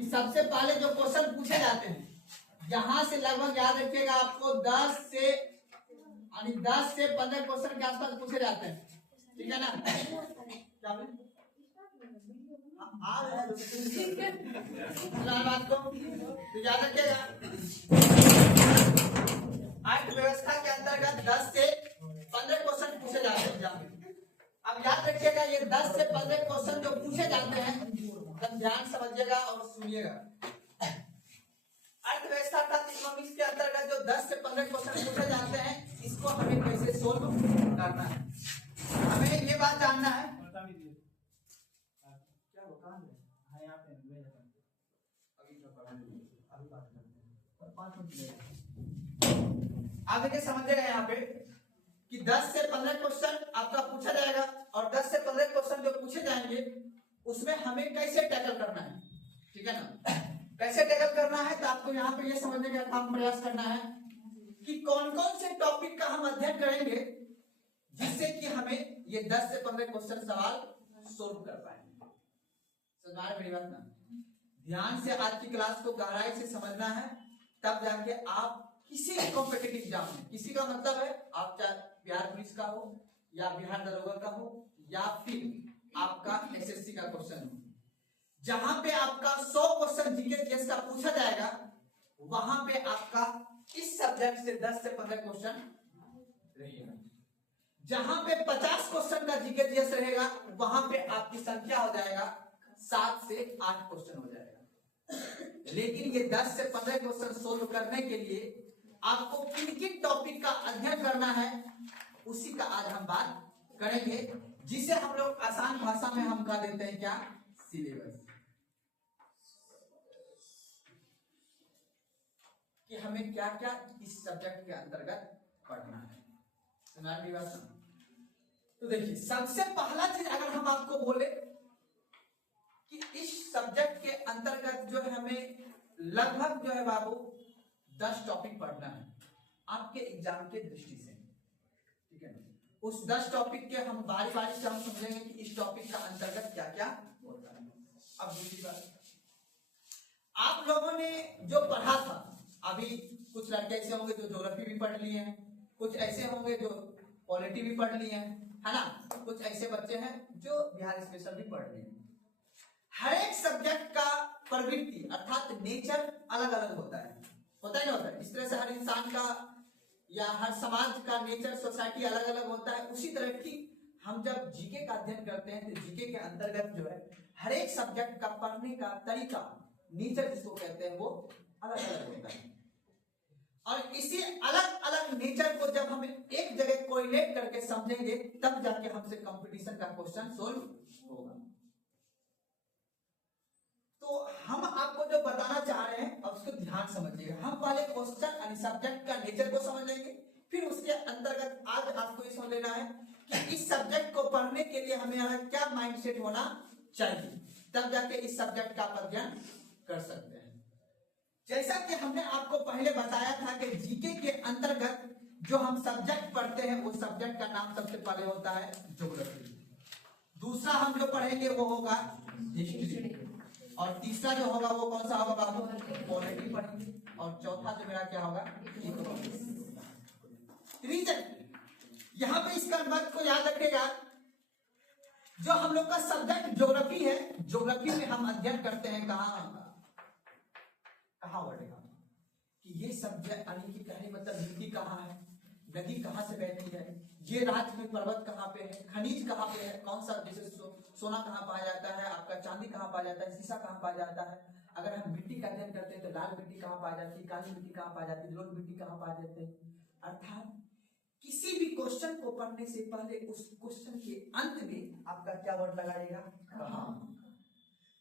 कि सबसे पहले जो क्वेश्चन पूछे जाते हैं यहाँ से लगभग याद रखिएगा आपको 10 से 15 क्वेश्चन के आसपास पूछे जाते हैं, ठीक है ना? क्या बात को तो याद रखिएगा, अर्थव्यवस्था के अंतर्गत 10 से 15 क्वेश्चन पूछे जाते हैं एग्जाम में। अब याद रखिएगा ये 10 से 15 क्वेश्चन जो पूछे जाते हैं तब ध्यान समझिएगा और सुनिएगा। अर्थव्यवस्था अर्थात इकोनॉमिक्स के अंतर्गत जो 10 से 15 क्वेश्चन पूछे जाते हैं इसको हमें कैसे सोल्व करना है, हमें ये बात जानना है। आगे समझिएगा यहाँ पे कि 10 से 15 क्वेश्चन आपका पूछा जाएगा और 10 से 15 क्वेश्चन जो पूछे जाएंगे उसमें हमें कैसे टैकल करना है, ठीक है ना? कैसे टैकल करना है तो आपको यहाँ पे ये समझने का काम प्रयास करना है कि कौन कौन से टॉपिक का हम अध्ययन करेंगे जिससे कि हमें ये 10 से 15 क्वेश्चन सवाल सोल्व कर पाएंगे। समझ मेरी बात ना? ध्यान से आज की क्लास को गहराई से समझना है, तब जाके आप किसी भी कॉम्पिटिटिव एग्जाम में, किसी का मतलब है आप चाहे बिहार पुलिस का हो या बिहार दरोगा का हो या फिर आपका एसएससी का क्वेश्चन हो, जहां पे आपका 100 क्वेश्चन जीके जीएस का पूछा जाएगा वहां पे आपका इस सब्जेक्ट से 10 से 15 क्वेश्चन रहेगा। जहां पे 50 क्वेश्चन का जीके जीएस रहेगा वहां पे आपकी संख्या हो जाएगा 7 से 8 क्वेश्चन हो जाएगा। लेकिन ये 10 से 15 क्वेश्चन सोल्व करने के लिए आपको किन किन टॉपिक का अध्ययन करना है उसी का आज हम बात करेंगे, जिसे हम लोग आसान भाषा में हम कह देते हैं क्या, सिलेबस। कि हमें क्या क्या इस सब्जेक्ट के अंतर्गत पढ़ना है। तुम्हारी बात सुनो तो देखिए, सबसे पहला चीज अगर हम आपको बोले कि इस सब्जेक्ट के अंतर्गत जो है हमें लगभग जो है बाबू 10 टॉपिक पढ़ना है आपके एग्जाम के दृष्टि से, ठीक है ना? उस 10 टॉपिक के हम बारी बारी से हम समझेंगे कि इस टॉपिक का अंतर्गत क्या क्या होता है। अब दूसरी बात, आप लोगों ने जो पढ़ा था, अभी कुछ लड़के ऐसे होंगे जो ज्योग्राफी भी पढ़ लिए हैं, कुछ ऐसे होंगे जो पॉलिटी भी पढ़ लिए हैं, है ना? कुछ ऐसे बच्चे हैं जो बिहार स्पेशल भी पढ़ लिए हैं। हर एक सब्जेक्ट का प्रवृत्ति अर्थात नेचर अलग अलग होता है नहीं होता है? इस तरह से हर इंसान का या हर समाज का नेचर, सोसाइटी अलग अलग होता है। उसी तरह की हम जब जीके का अध्ययन करते हैं तो जीके के अंतर्गत जो है हर एक सब्जेक्ट का पढ़ने का तरीका, नेचर जिसको कहते हैं, वो अलग अलग होता है। और इसी अलग अलग नेचर को जब हम एक जगह कोरिलेट करके समझेंगे तब जाके हमसे कंपटीशन का क्वेश्चन सोल्व होगा। तो हम आपको जो बताना चाह रहे हैं अब उसको ध्यान समझिएगा। हम पहले क्वेश्चन यानी सब्जेक्ट का नेचर को समझ लेंगे, फिर उसके अंतर्गत आज आपको ये समझ लेना है कि इस सब्जेक्ट को पढ़ने के लिए हमें क्या माइंडसेट होना चाहिए, तब जाके इस सब्जेक्ट का अध्ययन कर सकते हैं। जैसा कि हमने आपको पहले बताया था कि जीके के अंतर्गत जो हम सब्जेक्ट पढ़ते हैं वो सब्जेक्ट का नाम सबसे पहले होता है ज्योग्राफी, दूसरा हम जो पढ़ेंगे वो होगा हिस्ट्री, और तीसरा जो होगा वो कौन सा होगा बाबू, पॉलिटी पढ़ेंगे, और चौथा जो मेरा क्या होगा, इकोनॉमिक्स। रीजन यहाँ पे इसका बात को याद रखिएगा, जो हम लोग का सब्जेक्ट ज्योग्राफी है, ज्योग्राफी में हम अध्ययन करते हैं कहाँ बढ़ेगा कि ये सब्जेक्ट यानी कि कहने मतलब मिट्टी कहाँ है, नदी कहाँ से बहती है, ये राज्य में पर्वत कहाँ पे है, खनिज कहाँ पे है, कौन सा जैसे सोना कहाँ पाया जाता है, आपका चांदी कहाँ पाया जाता है, शीशा कहाँ पाया जाता है। अगर हम मिट्टी का अध्ययन करते हैं तो लाल मिट्टी कहाँ पाई जाती है, काली मिट्टी कहाँ पाई जाती है, लोल मिट्टी कहाँ पाई जाती है। अर्थात किसी भी क्वेश्चन को पढ़ने से पहले उस क्वेश्चन के अंत में आपका क्या वर्ड लगाइएगा, कहाँ।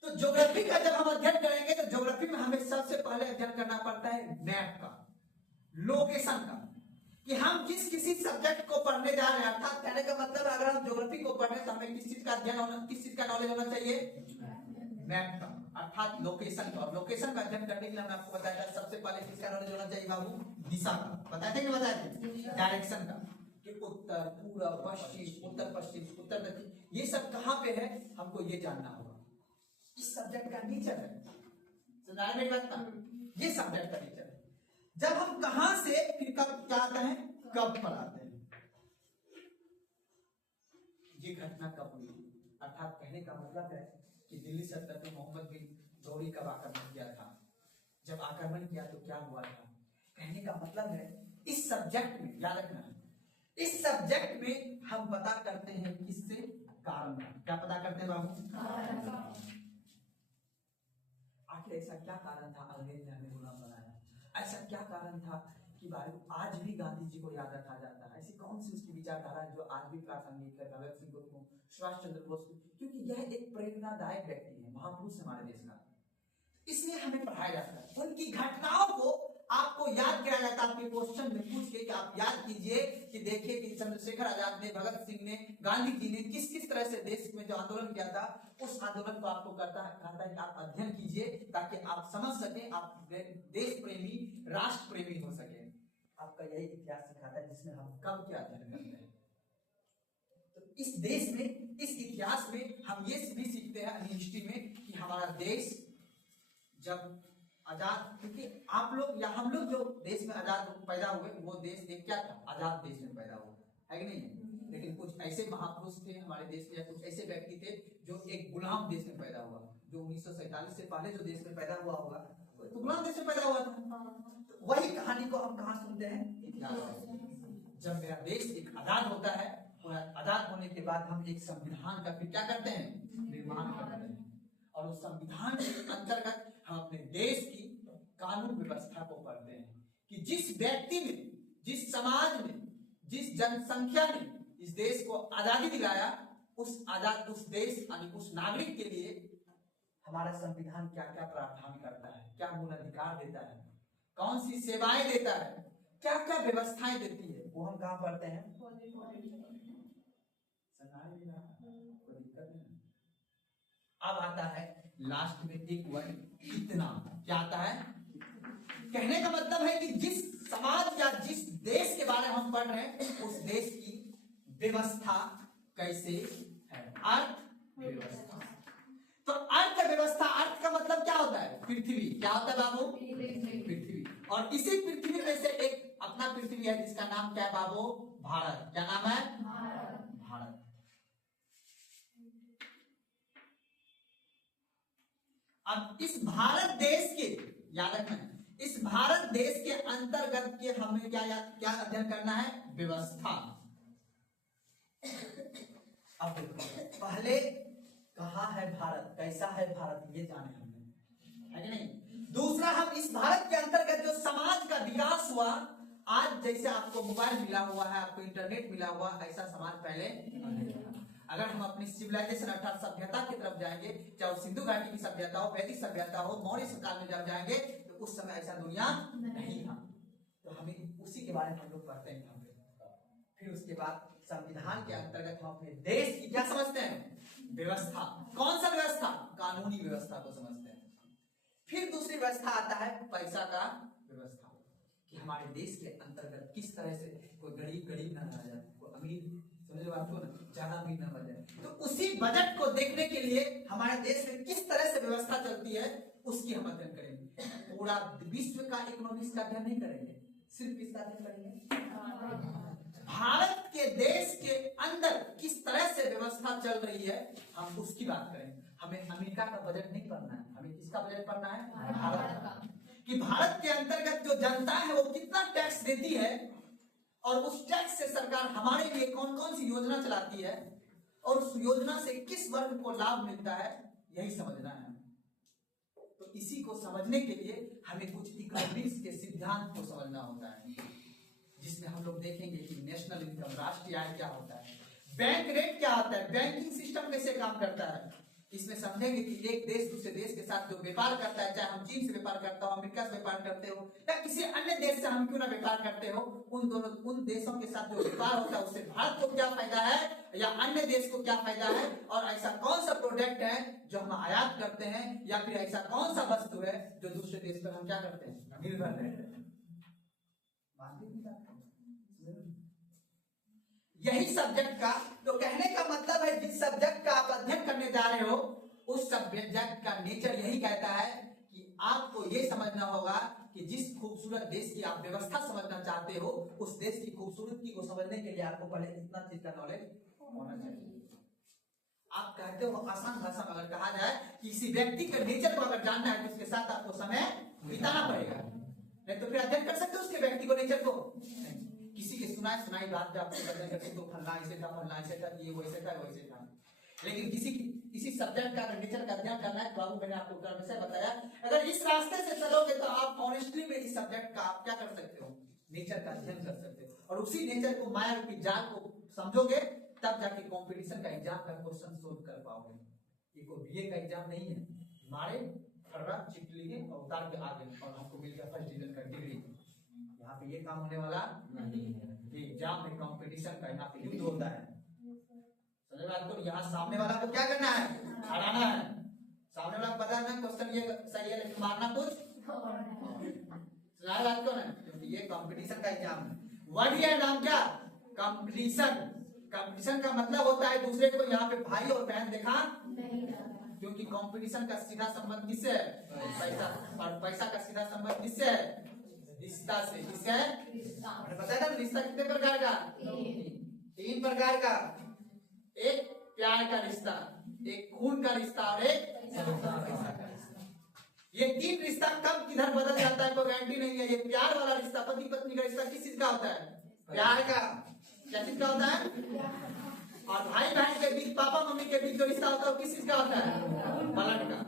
तो ज्योग्राफी का जब हम अध्ययन करेंगे तो ज्योग्राफी में हमें सबसे पहले अध्ययन करना पड़ता है मैप का, लोकेशन का, कि हम किसी सब्जेक्ट को पढ़ने जा रहे हैं। अर्थात कहने का मतलब अगर हम ज्योग्राफी को पढ़ रहे हैं तो हमें किस चीज का अध्ययन होना, किस चीज का नॉलेज होना चाहिए, मैप का, अर्थात लोकेशन का। और लोकेशन का अध्ययन करने के लिए हमने आपको बताया था सबसे पहले किसका नॉलेज होना चाहिए बाबू, दिशा का। बताए थे कि बताए थे, डायरेक्शन का, कि उत्तर, पूर्व, पश्चिम, उत्तर पश्चिम, उत्तर दक्षिण, ये सब कहाँ पे है हमको ये जानना होगा। इस सब्जेक्ट का नेचर है सुना मेरी बात ना? ये सब्जेक्ट का नेचर है। जब हम कहां से फिर कब क्या आते हैं, कब पर आते हैं, ये घटना कब हुई, अर्थात कहने का मतलब है कि दिल्ली सल्तनत में मोहम्मद बिन गौरी कब आक्रमण किया था, जब आक्रमण किया तो क्या हुआ था। कहने का मतलब है इस सब्जेक्ट में याद रखना, इस सब्जेक्ट में हम पता करते हैं किससे, कारण का। क्या पता करते हैं बाबू? आखिर ऐसा क्या कारण था अंग्रेज ने हमें गुलाम बनाया, ऐसा क्या कारण था कि भाई आज भी गांधी जी को याद रखा जाता है, ऐसी कौन सी उसकी विचारधारा जो आज भी प्रासंगिक है, भगत सिंह को, सुभाष चंद्र बोस को, क्योंकि यह एक प्रेरणादायक व्यक्ति है, महापुरुष हमारे देश का, इसलिए हमें पढ़ाया जाता है। उनकी घटनाओं को आपको याद किया जाता है, आपके क्वेश्चन में पूछ के कि आप याद कीजिए कि देखिए कि चंद्रशेखर आजाद ने, भगत सिंह ने, गांधी जी ने किस किस तरह से देश में जो आंदोलन किया था, उस आंदोलन को आपको कहता है कि आप अध्ययन कीजिए ताकि आप समझ सकें, आप देश प्रेमी, राष्ट्र प्रेमी हो सके। आपका यही इतिहास सिखाता है जिसमें हम कब क्या अध्ययन करते हैं। तो इस देश में, इस इतिहास में हम ये भी सीखते हैं हिस्ट्री में कि हमारा देश जब आजाद, क्योंकि आप लोग या हम लोग जो देश में आजाद पैदा हुए वो देश एक क्या था, आजाद देश में पैदा हुआ है कि नहीं। लेकिन कुछ ऐसे महापुरुष थे हमारे देश में, या कुछ ऐसे व्यक्ति थे जो एक गुलाम देश में पैदा हुआ, जो 1947 से पहले जो देश में पैदा हुआ होगा तो गुलाम देश में पैदा हुआ था। तो वही कहानी को हम कहाँ सुनते हैं, इतिहास। जब मेरा देश एक आजाद होता है, आजाद होने के बाद हम एक संविधान का फिर क्या करते हैं, निर्माण करते हैं, और उस संविधान के अंतर्गत हम अपने देश की कानून व्यवस्था को पढ़ते हैं कि जिस व्यक्ति ने, जिस समाज में, जिस जनसंख्या ने इस देश को आजादी दिलाया, उस देश यानी उस नागरिक के लिए हमारा संविधान क्या क्या प्रावधान करता है, क्या मूल अधिकार देता है, कौन सी सेवाएं देता है, क्या क्या व्यवस्थाएं देती है, वो हम कहाँ पढ़ते हैं। अब आता है लास्ट में एक वर्ड, कितना। क्या आता है, कहने का मतलब है कि जिस समाज या जिस देश के बारे में हम पढ़ रहे हैं उस देश की व्यवस्था कैसे है, अर्थव्यवस्था। तो अर्थव्यवस्था, अर्थ का मतलब क्या होता है, पृथ्वी। क्या होता है बाबू, पृथ्वी। और इसी पृथ्वी में से एक अपना पृथ्वी है जिसका नाम क्या है बाबू, भारत। क्या नाम है, भारत। अब इस भारत देश के, याद रखना, इस भारत देश के अंतर्गत के हमें क्या क्या अध्ययन करना है, व्यवस्था। अब देखो, पहले कहाँ है भारत, कैसा है भारत, ये जाने हमने, है कि नहीं। दूसरा, हम इस भारत के अंतर्गत जो समाज का विकास हुआ, आज जैसे आपको मोबाइल मिला हुआ है, आपको इंटरनेट मिला हुआ, ऐसा समाज पहले नहीं था। अगर हम अपनी सिविलाइजेशन अर्थात सभ्यता की तरफ जाएंगे, चाहे वो सिंधु घाटी की सभ्यता हो, वैदिक सभ्यता हो, मौर्य काल में जब जाएंगे तो उस समय ऐसा दुनिया नहीं था। तो हमें उसी के बारे में हम लोग पढ़ते हैं। फिर उसके बाद संविधान के अंतर्गत हम अपने देश की क्या समझते हैं, व्यवस्था। कौन सा व्यवस्था, कानूनी व्यवस्था को समझते हैं। फिर दूसरी व्यवस्था आता है पैसा का व्यवस्था, कि हमारे देश के अंतर्गत किस तरह से कोई गरीब ना रह जाए, कोई अमीर, समझो आपको ना, ज्यादा अमीर ना बन जाए। तो उसी बजट को देखने के लिए हमारे देश में किस तरह से व्यवस्था चलती है उसकी हम अध्ययन करेंगे। पूरा विश्व का इकोनॉमिक्स का अध्ययन नहीं करेंगे, सिर्फ किसका अध्ययन करेंगे, भारत के देश के अंदर किस तरह से व्यवस्था चल रही है हम उसकी बात करेंगे। हमें अमेरिका का बजट नहीं पढ़ना है, हमें किसका बजट पढ़ना है, भारत का। कि भारत के अंतर्गत जो जनता है वो कितना टैक्स देती है, और उस टैक्स से सरकार हमारे लिए कौन कौन सी योजना चलाती है, और उस योजना से किस वर्ग को लाभ मिलता है, यही समझना है। तो इसी को समझने के लिए हमें कुछ इकोनॉमिक्स के सिद्धांत को समझना होता है, जिसमें हम लोग देखेंगे कि नेशनल इनकम, राष्ट्रीय आय क्या होता है, बैंक रेट क्या होता है, बैंकिंग सिस्टम कैसे काम करता है। इसमें समझेंगे कि एक देश दूसरे देश के साथ जो व्यापार करता है, चाहे हम चीन से व्यापार करता हो, अमेरिका से व्यापार करते हो, या किसी अन्य देश से हम क्यों ना व्यापार करते हो, उन देशों के साथ जो व्यापार होता है उससे भारत को क्या फायदा है या अन्य देश को क्या फायदा है, और ऐसा कौन सा प्रोडक्ट है जो हम आयात करते हैं, या फिर ऐसा कौन सा वस्तु है जो दूसरे देश पर हम क्या करते हैं, निर्भर रहते हैं। यही सब्जेक्ट का, तो कहने का मतलब है जिस सब्जेक्ट का आप अध्ययन करने जा रहे हो उस सब्जेक्ट का नेचर यही कहता है कि आपको ये समझना होगा कि जिस खूबसूरत देश की आप व्यवस्था समझना चाहते हो, उस देश की खूबसूरती को समझने के लिए आपको पहले इतना चीज का नॉलेज होना चाहिए। आप कहते हो आसान भाषा में अगर कहा जाए कि किसी व्यक्ति के नेचर को अगर जानना है तो उसके साथ आपको समय बिताना पड़ेगा, नहीं तो फिर अध्ययन कर सकते हो उसके व्यक्ति को, नेचर को नहीं। किसी के सुनाई बात पे आपको अध्ययन करते तो फलना ऐसे था, फलना ऐसे था, ये वैसे था, वैसे था। लेकिन किसी सब्जेक्ट का अगर नेचर का अध्ययन करना है तो बाबू मैंने आपको क्रम से बताया, अगर इस रास्ते से चलोगे तो आप ऑनेस्टली में इस सब्जेक्ट का आप क्या कर सकते हो, नेचर का अध्ययन कर सकते हो, और उसी नेचर को माया रूपी जाल को समझोगे, तब जाके कंपटीशन का एग्जाम का क्वेश्चन सोल्व कर पाओगे। ये कोई बीए का एग्जाम नहीं है, मारे चिट लिए और उतार के आगे और हमको मिल गया फर्स्ट डिवीजन का डिग्री। यहाँ पे ये काम होने वाला नहीं है, ये एग्जाम में कंपटीशन का यहाँ पे युद्ध होता है। समझ में आपको? यहाँ सामने वाला को क्या करना है, हराना है। सामने वाला को पता है क्वेश्चन ये सही है लेकिन मारना कुछ बात को ना, क्योंकि ये कंपटीशन का एग्जाम है। वर्ड है नाम क्या, कंपटीशन। कंपटीशन का मतलब होता है दूसरे को यहाँ पे भाई और बहन देखा नहीं, क्योंकि कंपटीशन का सीधा संबंध किससे है, पैसा, और पैसा का सीधा संबंध किससे है, रिश्ता से। किससे है, मैंने बताया था रिश्ता कितने प्रकार का, 3 प्रकार का। एक प्यार का रिश्ता, एक खून का रिश्ता और एक पैसा का रिश्ता। ये 3 रिश्ता कब किधर बदल जाता है कोई गारंटी नहीं है। ये प्यार वाला रिश्ता, पति पत्नी का रिश्ता किस चीज का होता है, प्यार का। क्या चीज का होता है, और भाई बहन के बीच, पापा मम्मी के बीच जो रिश्ता होता है वो किस चीज का होता है, ब्लड का।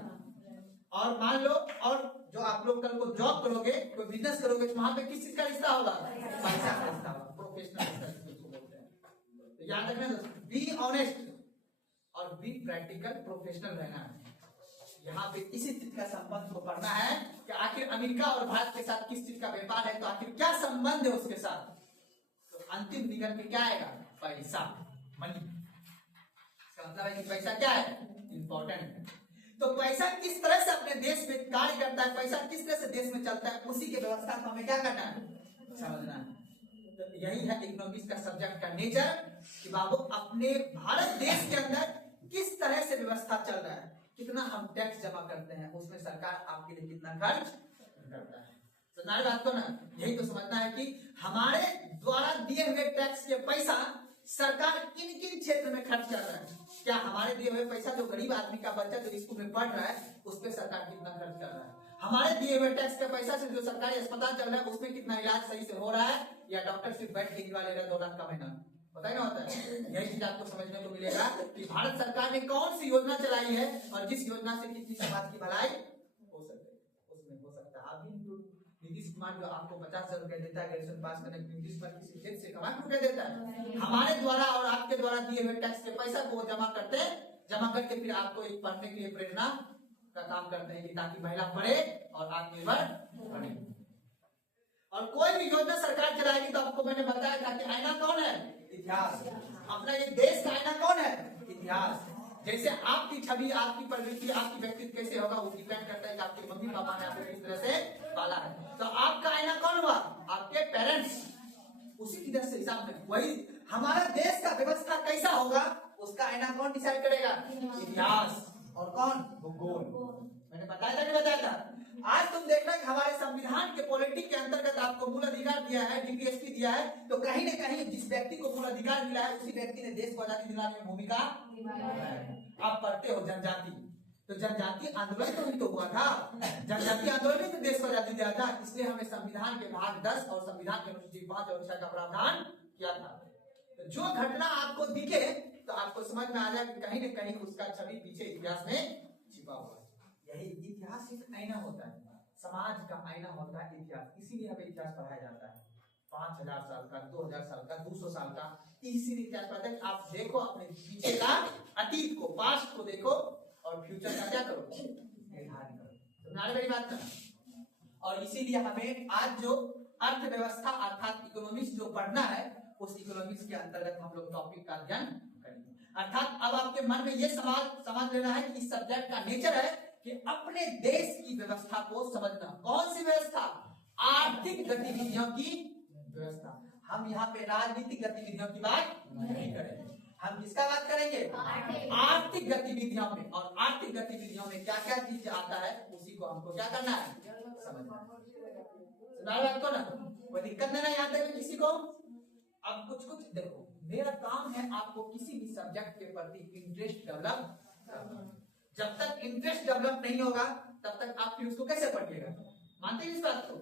और मान लो, और जो आप लोग कल को जॉब करोगे, कोई बिजनेस करोगे तो वहां पे किस चीज का रिश्ता होगा, पैसा का रिश्ता होगा, प्रोफेशनल रिश्ता बोलते हैं। तो याद रखना दोस्तों, बी ऑनेस्ट और बी प्रैक्टिकल, प्रोफेशनल रहना है। यहाँ पे इसी चीज का संबंध को पढ़ना है कि आखिर अमेरिका और भारत के साथ किस चीज का व्यापार है, तो आखिर क्या संबंध है उसके साथ। तो अंतिम निकल के क्या आएगा, पैसा, मनी। इसका मतलब है कि पैसा क्या है, इंपॉर्टेंट है। तो पैसा किस तरह से अपने देश में कार्य करता है, पैसा किस तरह से देश में चलता है, उसी की व्यवस्था को हमें क्या करना है, समझना है। तो यही है इकोनॉमिक्स का सब्जेक्ट का नेचर, कि बाबू अपने भारत देश के अंदर किस तरह से व्यवस्था चल रहा है, कितना हम टैक्स जमा करते हैं, उसमें सरकार आपके लिए कितना खर्च करता है। समझ बात को ना, यही तो समझना है कि हमारे द्वारा दिए हुए टैक्स के पैसा सरकार किन किन क्षेत्र में खर्च कर रहा है। क्या हमारे दिए हुए पैसा जो गरीब आदमी का बच्चा जो स्कूल में पढ़ रहा है उस पर सरकार कितना खर्च कर रहा है, हमारे दिए हुए टैक्स के पैसा से जो सरकारी अस्पताल चल रहा है उसमें कितना इलाज सही से हो रहा है, या डॉक्टर सिर्फ बेड के ले रहा है 2 लाख का महीना, पता ही ना होता है। यही चीज आपको समझने को मिलेगा कि भारत सरकार ने कौन सी योजना चलाई है और जिस योजना से कितनी समाज की भलाई हो सकती है, उसमें हो सकता है। अभी नीतीश कुमार जो आपको 50,000 रुपए देता है ग्रेजुएशन पास करने के, नीतीश कुमार किसी खेत से कमा के रुपए देता है, हमारे द्वारा और आपके द्वारा दिए हुए टैक्स के पैसा को जमा करके फिर आपको एक पढ़ने के लिए प्रेरणा का काम करते हैं, कि ताकि महिला पढ़े और आत्मनिर्भर बने। और कोई भी योजना सरकार चलाएगी तो आपको मैंने बताया था कि आईना कौन है, इतिहास। अपना ये देश का आईना कौन है, इतिहास। जैसे आपकी छवि, आपकी प्रवृत्ति, आपकी व्यक्तित्व कैसे होगा वो डिपेंड करता है कि आपके मम्मी पापा ने आपको किस तरह से पाला है। तो आपका आईना कौन हुआ, आपके पेरेंट्स, उसी की तरह से हिसाब में वही हमारा देश का व्यवस्था कैसा होगा उसका आईना कौन डिसाइड करेगा, इतिहास। और कौन, भूगोल। मैंने बताया था, नहीं बताया था। आज तुम देखना कि हमारे संविधान के पॉलिटिक के अंतर्गत आपको मूल अधिकार दिया है, डीपीएसपी दिया है, तो कहीं न कहीं जिस व्यक्ति को मूल अधिकार मिला है उसी व्यक्ति ने देश को आजादी दिलाने में भूमिका। आप पढ़ते हो जनजाति, तो जनजातीय आंदोलन तो भी तो हुआ था, जनजातीय आंदोलन में तो देश को आजादी दिया था, इसलिए हमें संविधान के भाग 10 और संविधान के अनुच्छेद 5 और 6 का प्रावधान किया था। तो जो घटना आपको दिखे तो आपको समझ में आ जाए कि कहीं न कहीं उसका छवि पीछे इतिहास में छिपा हुआ है। यही इतिहास एक आईना होता है, समाज का आईना होता है इतिहास। इसीलिए हमें इतिहास पढ़ाया जाता है, 5000 साल का, 2000 साल का, 200 साल का, इसीलिए इतिहास पढ़ाते हैं। आप देखो अपने पीछे का, अतीत को, पास्ट को देखो और फ्यूचर का क्या करो, निर्धारण करो। तो मेरी बात करना। और इसीलिए हमें आज जो अर्थव्यवस्था अर्थात इकोनॉमिक्स जो पढ़ना है उस इकोनॉमिक्स के अंतर्गत हम लोग टॉपिक का अध्ययन करेंगे। अर्थात अब आपके मन में ये सवाल समझ लेना है कि इस सब्जेक्ट का नेचर है कि अपने देश की व्यवस्था को समझना। कौन सी व्यवस्था, आर्थिक गतिविधियों की व्यवस्था। हम यहाँ पे राजनीतिक गतिविधियों की बात नहीं करेंगे, हम किसका बात करेंगे? आर्थिक गतिविधियों में। और आर्थिक गतिविधियों में क्या क्या चीज आता है उसी को हमको क्या करना है, समझना है। आपको ना कोई दिक्कत नहीं यहाँ तक किसी को। अब कुछ कुछ देखो, मेरा काम है आपको किसी भी सब्जेक्ट के प्रति इंटरेस्ट डेवलप करना। जब तक इंटरेस्ट डेवलप नहीं होगा तब तक आप फिर उसको कैसे पढ़िएगा? मानते हैं इस बात को?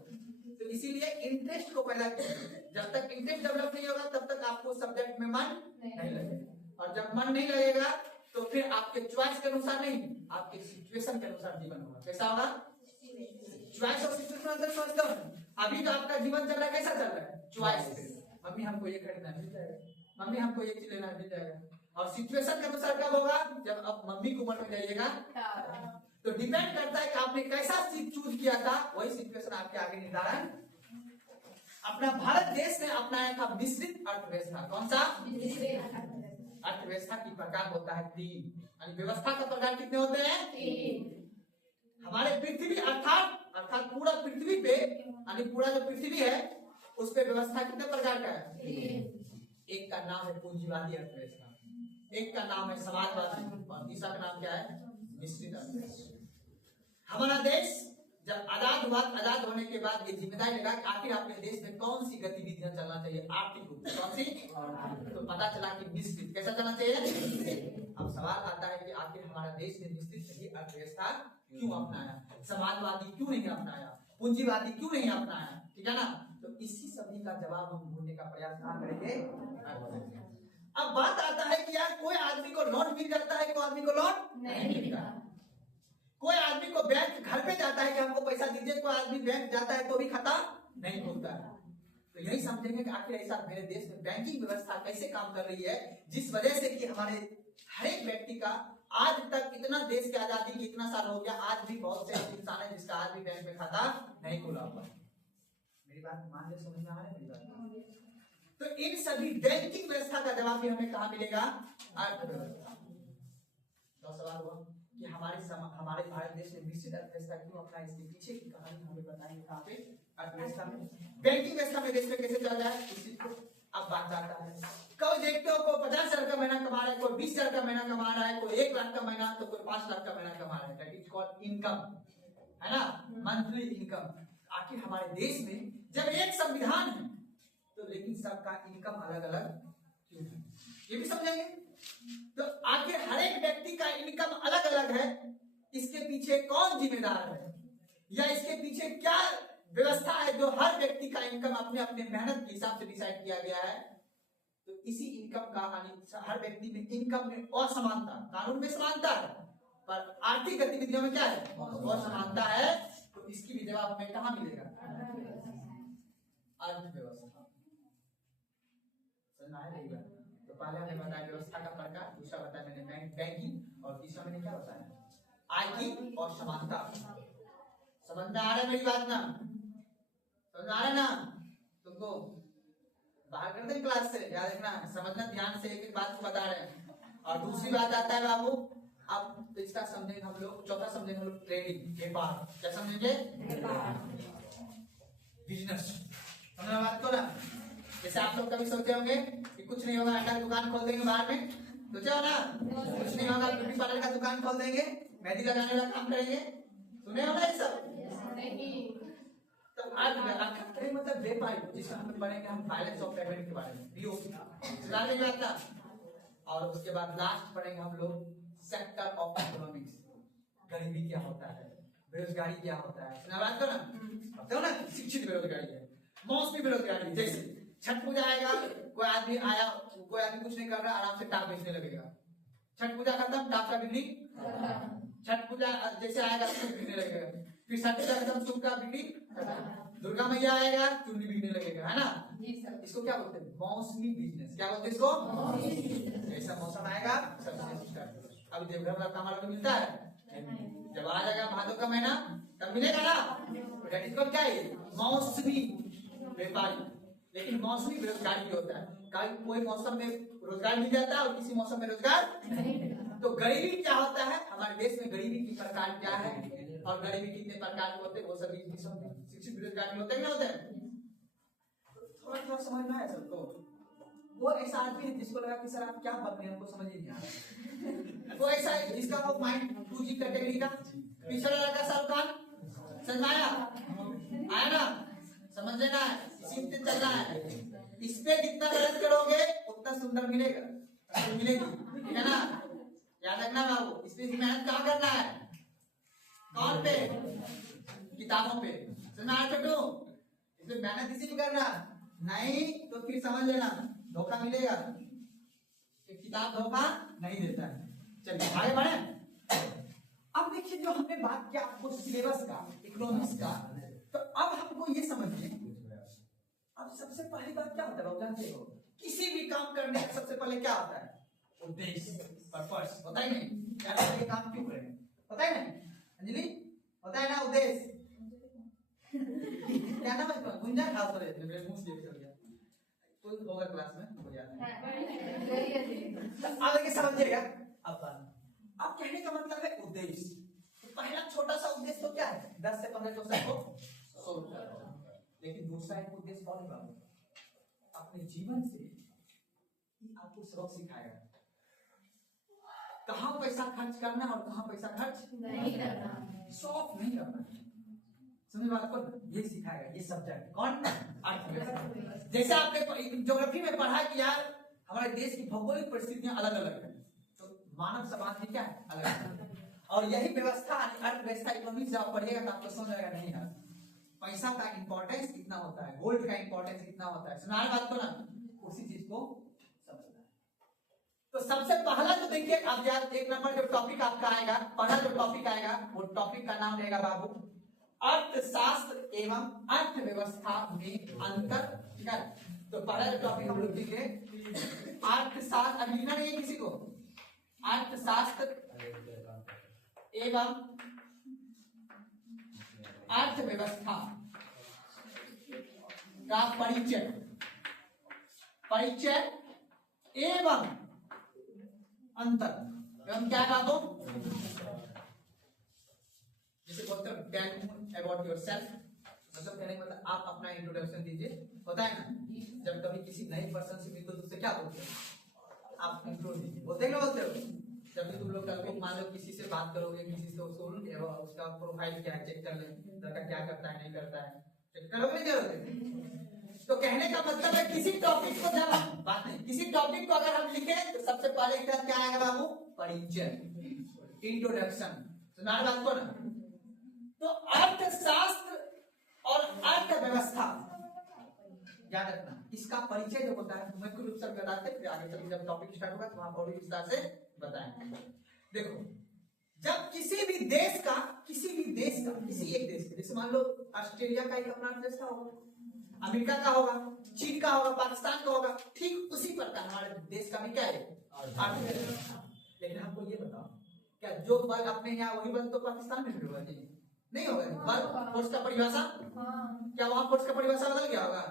तो इसीलिए इंटरेस्ट को पैदा कीजिए। जब तक इंटरेस्ट डेवलप नहीं होगा तब तक आपको सब्जेक्ट में मन नहीं लगेगा, और जब मन नहीं लगेगा तो फिर आपके चॉइस के अनुसार नहीं, आपके सिचुएशन के अनुसार जीवन होगा। कैसा होगा? चॉइस और सिचुएशन अंदर समझते हो। अभी तो आपका जीवन चल रहा है, कैसा चल रहा है? चॉइस पे। मम्मी हमको ये खरीदना मिल जाएगा, मम्मी हमको ये चीज लेना मिल जाएगा। और सिचुएशन के अनुसार कब होगा? जब आप मम्मी की उम्र में जाइएगा। तो डिपेंड करता है कि आपने कैसा चीज चूज किया था, वही सिचुएशन आपके आगे निर्धारण। अपना भारत देश ने अपनाया था मिश्रित अर्थव्यवस्था। कौन सा? अर्थव्यवस्था की प्रकार होता है 3, यानी व्यवस्था का प्रकार कितने होते हैं? 3। हमारे पृथ्वी अर्थात पूरा पृथ्वी पे, यानी पूरा जो पृथ्वी है उस पे व्यवस्था कितने प्रकार का है? 3। एक का नाम है पूंजीवादी अर्थव्यवस्था, एक का नाम है समाजवादी, और तीसरा का नाम क्या है? मिश्रित अर्थव्यवस्था। हमारा देश जब आजाद हुआ, आजाद होने के बाद ये जिम्मेदारी लगा कि आखिर अपने देश में कौन सी गतिविधियां चलना चाहिए आर्थिक रूप से, कौन सी? तो पता चला कि मिश्रित। कैसा चलना चाहिए? अब सवाल आता है कि आखिर हमारा देश ने मिश्रित सही अर्थव्यवस्था क्यों अपनाया, समाजवादी क्यों नहीं अपनाया, पूंजीवादी क्यों नहीं अपनाया? ठीक है ना? तो इसी सभी का जवाब हम ढूंढने का प्रयास करेंगे। अब बात आता है कि यार कोई आदमी को लोन मिल जाता है, कोई आदमी को लोन नहीं मिलता। कोई आदमी को बैंक घर पे जाता है कि हमको पैसा दीजिए, कोई आदमी बैंक जाता है तो भी खाता नहीं खुलता है। तो यही समझेंगे कि आखिर ऐसा मेरे देश में बैंकिंग व्यवस्था कैसे काम कर रही है, जिस वजह से कि हमारे हर एक व्यक्ति का आज तक इतना देश की आजादी की इतना साल हो गया, आज भी बहुत से इंसान है जिसका आज भी बैंक में खाता नहीं खुला हुआ। मेरी बात मान ले, समझ में आ रहा है मेरी बात? तो इन सभी बैंकिंग व्यवस्था का जवाब भी हमें कहाँ मिलेगा? अर्थव्यवस्था। तो सवाल हुआ कि हमारे भारत देश ने मिश्रित अर्थव्यवस्था क्यों अपना, इसके पीछे की कहानी हमें बताएंगे कहाँ पे? अर्थव्यवस्था में। बैंकिंग व्यवस्था में देश में कैसे चल रहा है इसी को अब बात आता है। कभी देखते हो कोई 50,000 का महीना कमा रहा है, कोई 20,000 का महीना कमा रहा है, कोई 1 लाख का महीना, तो कोई 5 लाख का महीना कमा रहा है। दैट इज कॉल्ड इनकम, है ना? Monthly income. आखिर हमारे देश में जब एक संविधान है तो लेकिन सबका इनकम अलग अलग क्यों है, ये भी समझेंगे। तो आखिर हर एक व्यक्ति का इनकम अलग अलग है, इसके पीछे कौन जिम्मेदार है, या इसके पीछे क्या व्यवस्था है जो हर व्यक्ति का इनकम अपने अपने मेहनत के हिसाब से डिसाइड किया गया है। तो इसी इनकम का, हर व्यक्ति में इनकम में असमानता, कानून में समानता है पर आर्थिक गतिविधियों में क्या है? असमानता है। तो इसकी भी जवाब हमें कहाँ मिलेगा? अर्थव्यवस्था। समझ आया नहीं? तो पहले हमने बताया व्यवस्था का प्रकार, दूसरा बताया मैंने बैंकिंग, और तीसरा मैंने क्या बताया? आय की और समानता। समझ में आ रहा है मेरी बात ना? समझ में आ रहा है ना? तुमको बाहर कर दें क्लास से, याद रखना, समझना ध्यान से, एक बात को बता रहे हैं। और दूसरी बात आता है बाबू, अब इसका समझेंगे हम लोग, चौथा समझेंगे हम लोग ट्रेडिंग, व्यापार। क्या समझेंगे? बिजनेस। समझना बात को ना? जैसे आप लोग कभी सोचे होंगे कि कुछ नहीं होगा, अंडा दुकान खोल देंगे बाहर में, सोचे हो ना? कुछ नहीं होगा, ब्यूटी पार्लर का दुकान खोल देंगे, मेहंदी लगाने वाला काम करेंगे, सुने हो ना ये सब? तो आज मतलब व्यापारी, जिसमें हम पढ़ेंगे हम फाइनेंस ऑफ पेमेंट के बारे में, बीओपी सुना नहीं आता। और उसके बाद लास्ट पढ़ेंगे हम लोग सेक्टर ऑफ इकोनॉमिक्स, गरीबी क्या होता है, बेरोजगारी क्या होता है। सुना बात को ना? बताओ ना, शिक्षित बेरोजगारी है, मौसमी बेरोजगारी। जैसे छठ पूजा आएगा, कोई आदमी आया, कोई आदमी कुछ नहीं कर रहा, आराम से टाप बेचने लगेगा। छठ पूजा खत्म, टाप का बिक्री। छठ पूजा जैसे आएगा सूट बिकने लगेगा, फिर छठ पूजा खत्म, सूट का बिक्री। दुर्गा मैया आएगा, चुन्नी बिकने लगेगा, है ना? इसको क्या बोलते हैं? मौसमी बिजनेस। क्या बोलते हैं इसको? जैसा मौसम आएगा सबसे स्टार्ट। अभी देवघर वाला कमाल में मिलता है, जब आ जाएगा भादों का महीना तब मिलेगा ना? दैट इज कॉल्ड क्या है? मौसमी व्यापारी। लेकिन मौसमी बेरोजगारी भी होता है, कोई मौसम में रोजगार मिल जाता है और किसी मौसम में रोजगार नहीं। तो गरीबी क्या होता है हमारे देश में? गरीबी की प्रकार क्या है और गरीबी कितने प्रकार के होते हैं, वो सभी शिक्षित बेरोजगार होते हैं ना, होते हैं? थोड़ा थोड़ा समझ में आया सबको? वो ऐसा आदमी है जिसको लगा कि सर आप क्या बक रहे हैं, हमको समझ ही नहीं आ रहा। वो ऐसा है जिसका वो माइंड 2G कैटेगरी का, पिछड़ा लड़का शाहरुख खान, समझ आया ना, समझ लेना है, इसी पे चलना है। इस पे जितना मेहनत करोगे उतना सुंदर मिलेगा, तो मिलेगी, ठीक है ना, याद रखना बाबू। इस पे मेहनत कहाँ करना है, कौन पे, किताबों पे, समझ आया छोटू। इसमें मेहनत इसी पे करना, नहीं तो फिर समझ लेना धोखा मिलेगा, किताब धोखा नहीं देता है। चलिए आगे बढ़े। अब देखिए जो हमने बात किया आपको सिलेबस का, इकोनॉमिक्स का, तो अब हमको ये समझिए, अब सबसे पहली बात क्या होता है, जानते हो, किसी भी काम करने का सबसे पहले क्या होता है, उद्देश्य, पर्पस, होता ही नहीं, क्या ये काम क्यों करें, होता ही नहीं, अंजलि होता है ना उद्देश्य, क्या नाम है गुंजा खास कर देते मेरे मुंह से निकल गया, तो होगा क्लास में हो जाता है। अब देखिए समझिएगा, अब कहने का मतलब है उद्देश्य। तो पहला छोटा सा उद्देश्य तो क्या है, 10 से 15 क्वेश्चन को सोल्व करना, लेकिन दूसरा एक उद्देश्य कौन है बाबू, अपने जीवन से आपको सबक सिखाएगा, कहाँ पैसा खर्च करना और कहाँ पैसा खर्च नहीं करना, शौक नहीं करना, समझ बात को, ये सिखाएगा ये सब्जेक्ट कौन, अर्थव्यवस्था। जैसे आपने ज्योग्राफी में पढ़ा कि यार हमारे देश की भौगोलिक परिस्थितियां अलग अलग है, तो मानव समाज में क्या है अलग अलग, और यही व्यवस्था अर्थव्यवस्था इकोनॉमिक्स जब पढ़िएगा तो आपको समझ आएगा नहीं यार पैसा का इंपॉर्टेंस कितना होता है, गोल्ड का इंपॉर्टेंस कितना होता है, सुना बात को ना, उसी चीज को समझना है। तो सबसे पहला जो देखिए आप याद, एक नंबर जो टॉपिक आपका आएगा, पहला जो टॉपिक आएगा वो टॉपिक का नाम रहेगा बाबू अर्थशास्त्र एवं अर्थव्यवस्था में अंतर, ठीक है। तो पहला जो टॉपिक हम लोग लिखे अर्थशास्त्र, अभी लिखना नहीं है किसी को, अर्थशास्त्र एवं अर्थव्यवस्था का परिचय, परिचय एवं अंतर, एवं क्या बाबू, जैसे बोलते हैं टेल मी अबाउट योरसेल्फ, मतलब कहने का मतलब आप अपना इंट्रोडक्शन दीजिए, होता है ना, जब कभी किसी नए पर्सन से मिलते हो तो उससे क्या बोलते हो, आप इंट्रो दीजिए, बोलते हैं ना, बोलते हो जब भी तुम लोग कल को मान लो किसी से बात करोगे, किसी से उसका प्रोफाइल क्या है चेक कर ले, लड़का क्या करता है नहीं करता है, चेक करोगे नहीं करोगे। तो कहने का मतलब है किसी टॉपिक को जब हम बात नहीं, किसी टॉपिक को अगर हम लिखे तो सबसे पहले क्या आएगा बाबू, परिचय, इंट्रोडक्शन, सुना बात को ना। तो अर्थशास्त्र और अर्थव्यवस्था याद रखना, इसका परिचय जो होता है मुख्य रूप से बताते हैं, फिर आगे चल जब टॉपिक स्टार्ट होगा तो वहां और विस्तार से बताएंगे। देखो जब किसी भी देश का किसी एक देश का, जैसे मान लो ऑस्ट्रेलिया का एक अपना अर्थव्यवस्था होगा, अमेरिका का होगा, चीन का होगा, पाकिस्तान का होगा, ठीक उसी प्रकार हमारे देश का भी क्या है अर्थव्यवस्था। लेकिन हमको ये बताओ क्या जो बल अपने यहाँ वही बल तो पाकिस्तान में भी होगा, नहीं होगा, बल फोर्स का परिभाषा, क्या वहां फोर्स का परिभाषा बदल गया होगा,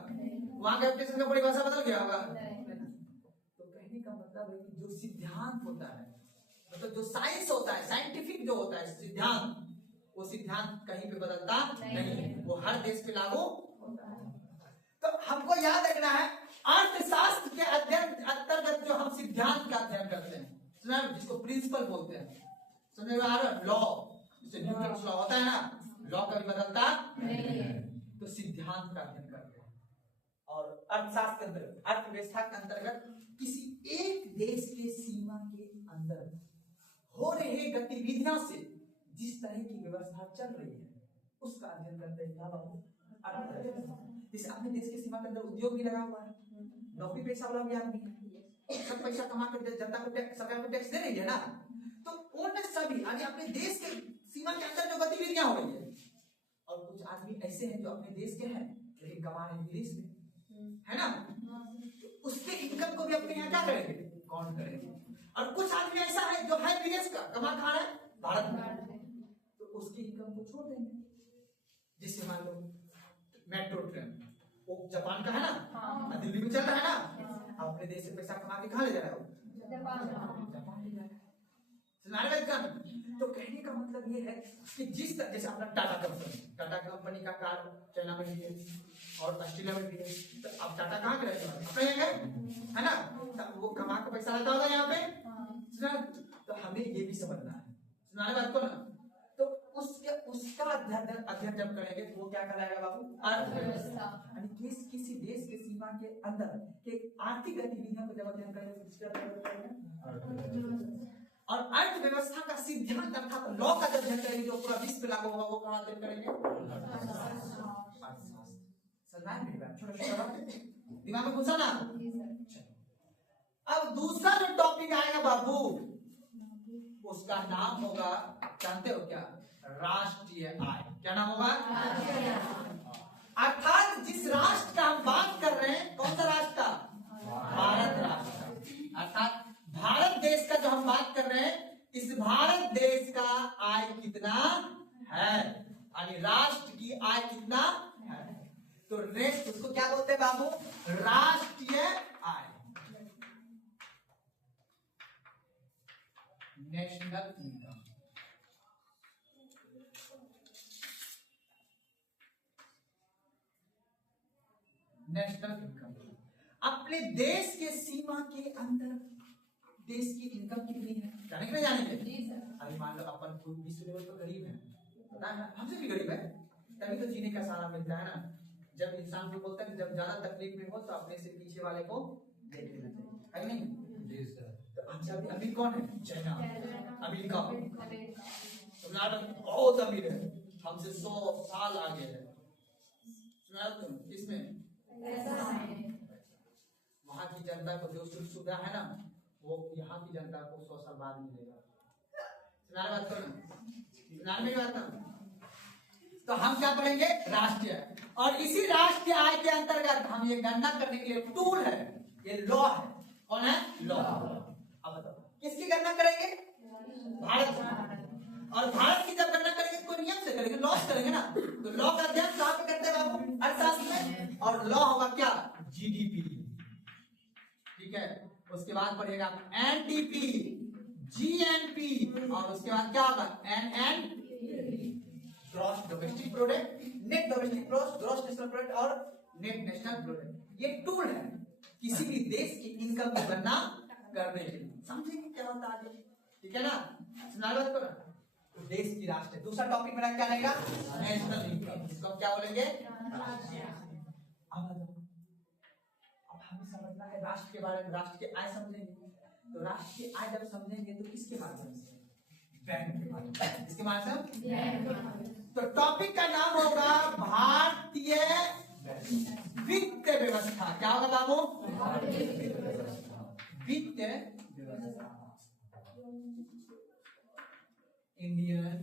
वहां ग्रेविटेशन का परिभाषा बदल गया होगा। तो कहने का मतलब है कि जो सिद्धांत होता है, मतलब जो साइंस होता है, साइंटिफिक जो होता है सिद्धांत, वो सिद्धांत कहीं पे बदलता नहीं है, वो हर देश पे लागू होता है। तो हमको याद रखना है अर्थशास्त्र के अध्ययन अंतर्गत जो हम सिद्धांत का अध्ययन करते हैं, जिसको प्रिंसिपल बोलते हैं, समझ में आ रहा है, लॉ, जैसे न्यूटन लॉ होता है ना, लॉ कभी बदलता नहीं है, तो सिद्धांत का अध्ययन करते हैं। और अर्थशास्त्र के अंतर्गत, अर्थव्यवस्था के अंतर्गत किसी एक देश के सीमा के अंदर हो रही गतिविधियों से जिस तरह की व्यवस्था चल रही है उसका अध्ययन करते हैं क्या बाबू, अर्थव्यवस्था। जैसे अपने देश के सीमा के अंदर उद्योग भी लगा हुआ है, नौकरी पेशा वाला भी आदमी है, सब पैसा कमा कर जनता को सरकार को टैक्स दे रही है ना, तो उन सभी यानी अपने देश के सीमा के अंदर जो गतिविधियां हो रही है, और कुछ आदमी ऐसे हैं जो अपने देश के हैं लेकिन कमा रहे हैं विदेश में, है ना, तो उसके इनकम को भी अपने यहाँ क्या करेंगे, काउंट करेंगे। और कुछ आदमी ऐसा है जो है विदेश का, कमा खा रहा है भारत में, तो उसकी इनकम को छोड़ देंगे। जिससे मान लो मेट्रो ट्रेन वो जापान का है ना, दिल्ली में चल रहा है ना, अपने देश से पैसा कमा के कहाँ ले जा रहा है, जापान ले जा रहा है। तो कहने का मतलब ये है कि जिस तरह जैसे अपना टाटा कंपनी का कार चाइना में भी है और ऑस्ट्रेलिया में भी है, तो अब टाटा कहाँ के रहते हैं? अपने यहाँ है ना, तो वो कमा के पैसा लाता होगा यहाँ पे। तो हमें ये भी समझना है, सुनाने बात को ना। तो उसका अध्ययन जब करेंगे तो वो क्या कहलाएगा बाबू? अर्थव्यवस्था। यानी किसी देश के सीमा के अंदर के आर्थिक गतिविधियों को जब अध्ययन करेंगे और अर्थव्यवस्था का सिद्धांत अर्थात लॉ का जब अध्ययन करेंगे जो पूरा विश्व पे लागू होगा वो कहाँ अध्ययन करेंगे? छोटा दिमाग में घुसा ना। अब दूसरा जो टॉपिक आएगा बाबू उसका नाम होगा, जानते हो क्या? राष्ट्रीय आय। क्या नाम होगा? अर्थात जिस राष्ट्र का हम बात कर रहे हैं, कौन सा राष्ट्र का? भारत राष्ट्र का। अर्थात भारत देश का जो हम बात कर रहे हैं, इस भारत देश का आय कितना है, यानी राष्ट्र की आय कितना है। तो रेस्ट उसको क्या बोलते हैं बाबू? राष्ट्रीय आय, नेशनल इनकम। नेशनल इनकम अपने देश के सीमा के अंदर देश की इनकम कितनी है जाने के जानेंगे। अभी मान लो अपन खुद विश्व लेवल पर गरीब है, पता है ना, हमसे भी गरीब है, तभी तो जीने का सहारा मिलता है ना। जब इंसान को बोलता है कि जब ज्यादा तकलीफ में हो तो अपने से पीछे वाले को देख लेना चाहिए, है नहीं? जी सर। तो हमसे अभी कौन है? चाइना, अमेरिका बहुत अमीर है, हमसे 100 साल आगे है। सुना तुम किसमें? वहां की जनता को जो सुख सुविधा है ना वो यहाँ की जनता को 100 साल बाद मिलेगा। तो हम क्या पढ़ेंगे? राष्ट्रीय। और इसी राष्ट्रीय आय के अंतर्गत हम ये गणना करने के लिए टूल है, ये लॉ है। कौन है? लॉ। अब बताओ किसकी गणना करेंगे? भारत की। और भारत की जब गणना करेंगे कोई नियम से करेंगे, लॉ से करेंगे ना। तो लॉ का अध्ययन कहाँ पे करते हैं बाबू? अर्थशास्त्र में। और लॉ होगा क्या? जीडीपी। ठीक है, उसके बाद पढ़िएगा एनडीपी, जीएनपी, और उसके बाद क्या होगा? NNP, gross domestic product, net domestic product, gross national product और नेट नेशनल प्रोडक्ट। ये टूल है किसी भी देश की इनकम की गणना करने के लिए। समझेंगे क्या होता है आगे? ठीक है ना, सुना लो इसको ना। तो देश की राष्ट्र। दूसरा टॉपिक मेरा क्या रहेगा? National income. इसको क्या बोलेंगे? अब हमें समझना है राष्ट्र के बारे में। राष्ट्र की आय समझेंगे तो राष्ट्र की आय जब समझेंगे तो किसके माध्यम से? बैंक के माध्यम से। किसके माध्यम से? तो टॉपिक का नाम होगा भारतीय वित्त व्यवस्था। क्या होगा बाबू? वित्त व्यवस्था, इंडियन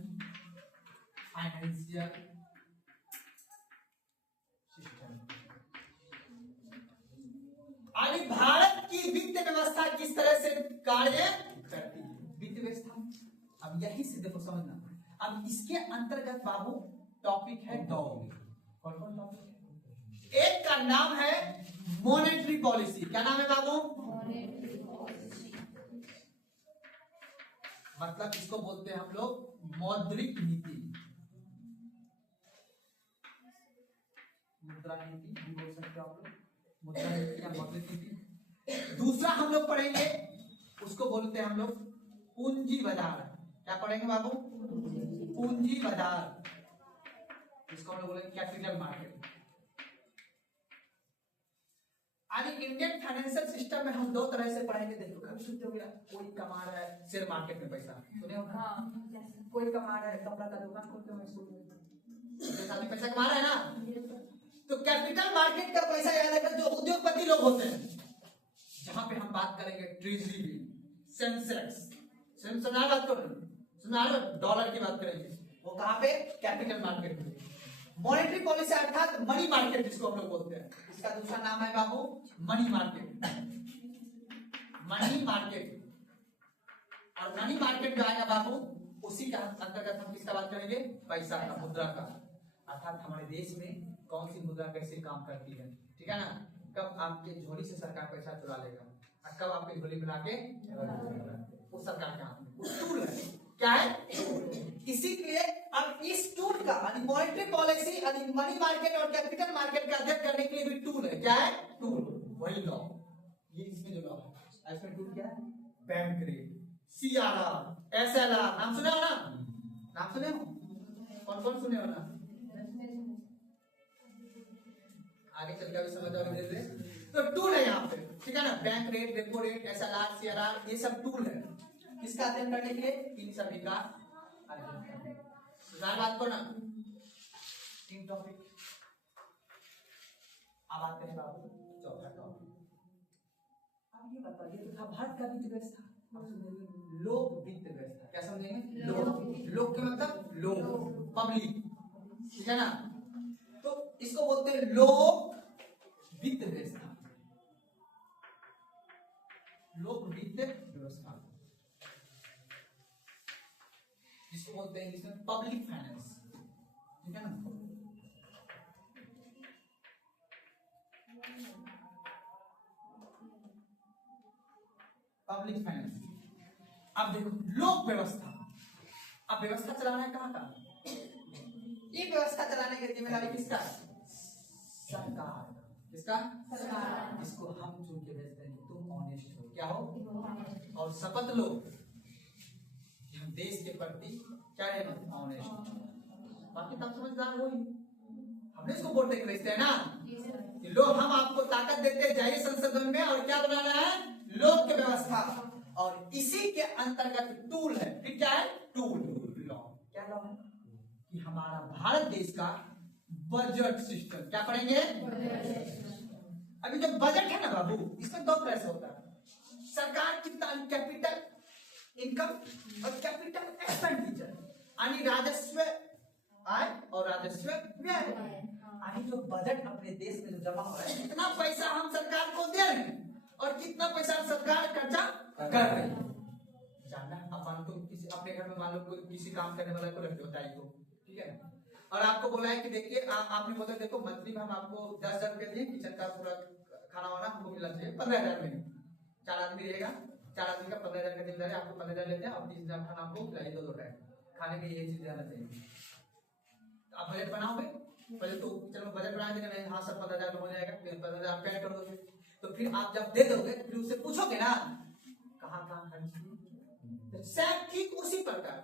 फाइनेंशियल सिस्टम। यानी भारत की वित्त व्यवस्था किस तरह से कार्य करती है, वित्त व्यवस्था। अब यही से देखो समझना। अब इसके अंतर्गत बाबू टॉपिक है दो। कौन कौन टॉपिक है? एक का नाम है मॉनेटरी पॉलिसी। क्या नाम है बाबू? Monetary policy. मतलब इसको बोलते हैं हम लोग मौद्रिक नीति, मुद्रा नीति भी बोल सकते हो आप लोग, मुद्रा नीति या मौद्रिक नीति। दूसरा हम लोग पढ़ेंगे उसको बोलते हैं हम लोग पूंजी बाजार। क्या पढ़ेंगे बाबू? पूंजी बाजार। इसको हम लोग बोलेंगे capital market. Indian financial system में हम दो तरह से पढ़ेंगे। देखो कभी सुनते हो कोई कमा रहा है शेयर मार्केट में पैसा, सुने हो ना? कोई कमा रहा है कपड़ा का दुकान खोलते हुए स्कूल में, पैसा कमा रहा है ना। तो कैपिटल मार्केट का पैसा याद रखना, जो उद्योगपति लोग होते हैं, जहां पे हम बात करेंगे ट्रेजरी बिल, सेंसेक्स, डॉलर की बात करेंगे, वो कहां पे? कैपिटल मार्केट में। मॉनेटरी पॉलिसी अर्थात मनी मार्केट जिसको हम लोग बोलते हैं, इसका दूसरा नाम है बाबू मनी मार्केट। Money market. और मनी मार्केट जो आएगा बाबू उसी का अंतर्गत हम किसका बात करेंगे? पैसा का, मुद्रा का। अर्थात हमारे देश में कौन सी मुद्रा कैसे काम करती है, ठीक है ना। कब आपके झोली से सरकार पैसा चुरा लेगा और कब आपके झोली में लाके वो सरकार के हाथ में, वो टूल है। क्या है? इसी के लिए अब इस टूल का मॉनेटरी पॉलिसी, मनी मार्केट और कैपिटल मार्केट का अध्ययन करने के लिए भी टूल है। क्या है? टूल, वही लॉ। ये इसमें जो लॉ है, इसमें टूल क्या है? बैंक रेट, CRR, SLR, नाम सुने हो ना? नाम सुने हो? कौन कौन सुने हो ना? आगे चल के अभी समझ जाओगे धीरे धीरे। तो टूल है यहाँ पे, ठीक है ना? Bank rate, repo rate, SLR, CRR, ये सब टूल है किसका अध्ययन करने के लिए? इन सभी का अध्ययन करने। बात को ना, तीन टॉपिक। अब आते हैं बाबू चौथा टॉपिक। अब ये बताइए तो था भारत का वित्त व्यवस्था, अब समझेंगे लोक वित्त व्यवस्था। क्या समझेंगे? लोक। लोक के मतलब लोग, पब्लिक, ठीक है ना? तो इसको बोलते हैं लोक वित्त व्यवस्था, लोक वित्त व्यवस्था, जिसको बोलते हैं इंग्लिश में पब्लिक फाइनेंस, ठीक है ना? Public finance. अब देखो लोक व्यवस्था, अब व्यवस्था चलाना है कहाँ का? ये व्यवस्था चलाने की जिम्मेदारी किसका? सरकार। किसका? सरकार। इसको हम चुन के भेजते हैं, तुम ऑनेस्ट हो, क्या हो? और शपथ लो कि हम देश के प्रति क्या रहना? ऑनेस्ट। बाकी तब समझदार हो ही, हमने इसको वोट देके भेजते हैं ना कि लो हम आपको ताकत देते जाइए संसद में, और क्या बनाना है? लोक की व्यवस्था। और इसी के अंतर्गत टूल है। फिर क्या है? Tool, law. क्या लॉ है? कि हमारा भारत देश का बजट सिस्टम, क्या पढ़ेंगे? अभी जो बजट है ना बाबू, इसमें दो तरह से होता है। सरकार कितना कैपिटल इनकम और कैपिटल एक्सपेंडिचर, यानी राजस्व आय और राजस्व व्यय। यानी जो बजट अपने देश में जो जमा हो रहा है, कितना पैसा हम सरकार को दे रहे हैं और कितना पैसा सरकार खर्चा कर रही है। जानना अपन तो किसी अपने घर में मान लो कोई किसी काम करने वाला को रख होता है, ठीक है ना? और आपको बोला है कि देखिए आपने बोला देखो मंथली में हम आपको 10,000 रुपए दिए, किचन का पूरा खाना वाना हमको मिलना चाहिए 15,000 में। 4 आदमी रहेगा, 4 आदमी का 15,000 का जिम्मेदारी, आपको 15,000 लेते हैं और 30,000 खाना आपको खिलाइए, 2 टाइम खाने के ये चीज रहना चाहिए। आप बजट बनाओगे, पहले तो चलो बजट बना देंगे, हाँ सर 15,000 में हो जाएगा, 15,000 पेड कर दोगे। तो फिर आप जब दे दोगे फिर उससे पूछोगे ना कहाँ कहाँ खर्च किए। सेम ठीक उसी प्रकार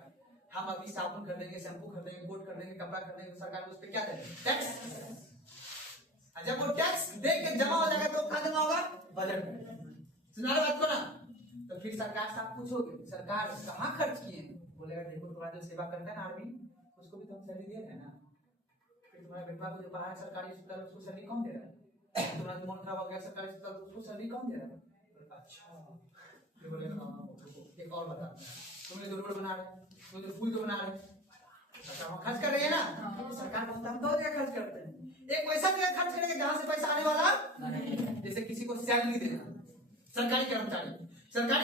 हम अभी साबुन खरीदेंगे, शैम्पू खरीदेंगे, बोट खरीदेंगे, कपड़ा खरीदेंगे, तो सरकार उस पर क्या देगी? टैक्स। जब वो टैक्स दे के जमा हो जाएगा तो कहाँ जमा होगा? बजट में। सुना बात को ना? तो फिर सरकार से आप पूछोगे सरकार कहाँ खर्च किए? बोलेगा देखो तुम्हारा जो सेवा करता है ना आर्मी, उसको भी तो हम सैलरी दे रहे हैं ना। फिर तुम्हारे बेटा को जो बाहर सरकारी अस्पताल उसको सैलरी कौन दे रहा है? तुम्हारा दिमाग खराब हो गया सरकारी अस्पताल, उसको सैलरी कौन दे रहा है? अच्छा, फिर बोलेगा एक और बता, तुमने जो रोड बना रहे, तुम जो पुल जो बना रहे, सरकार हम खर्च कर रही है ना? सरकार बोलता है हम 2 जगह खर्च करते हैं। एक वैसा जगह खर्च करेंगे जहां से पैसा आने वाला नहीं, जैसे किसी को सैलरी देना, सरकारी